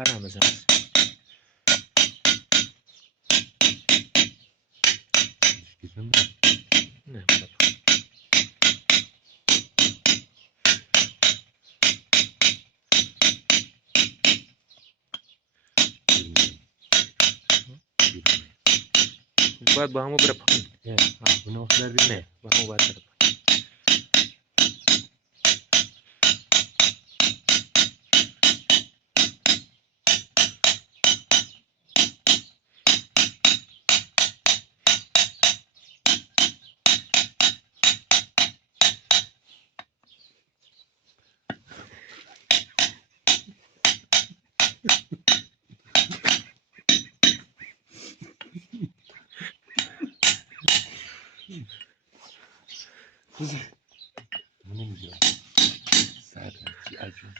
آخر هم بزن. نه باید با همو بره پایین. اونو در بیاره. نه با همو باید بره پایین. اونو میگیرم سر چی عجب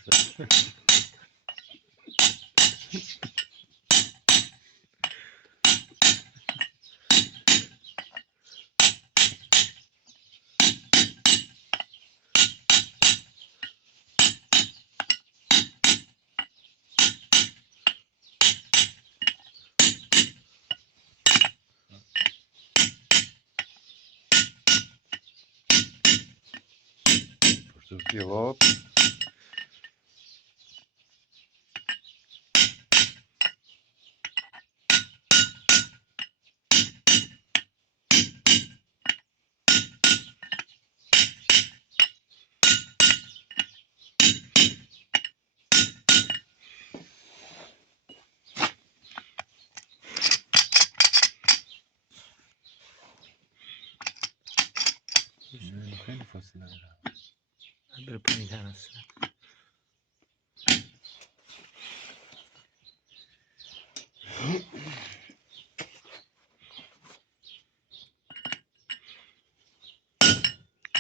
جواب خیلی فاصله داره. بره پایین تر اصلا.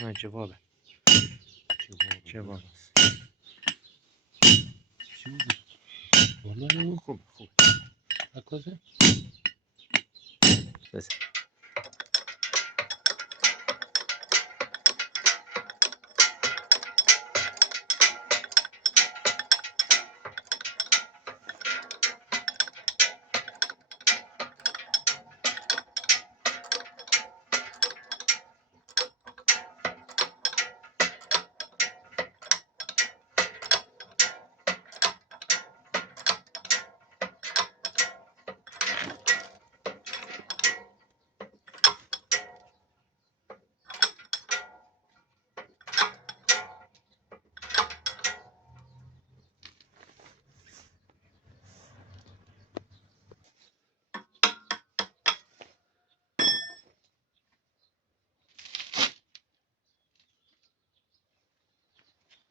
نه جوابه. جواب است. چی بودی؟ والله خوب خوب. عکاسه؟ بزن.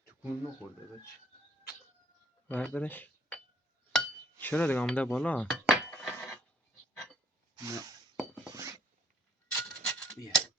تکون نخورده بچه. بردارش. چرا دیگه آمده بالا؟ نه. بیا.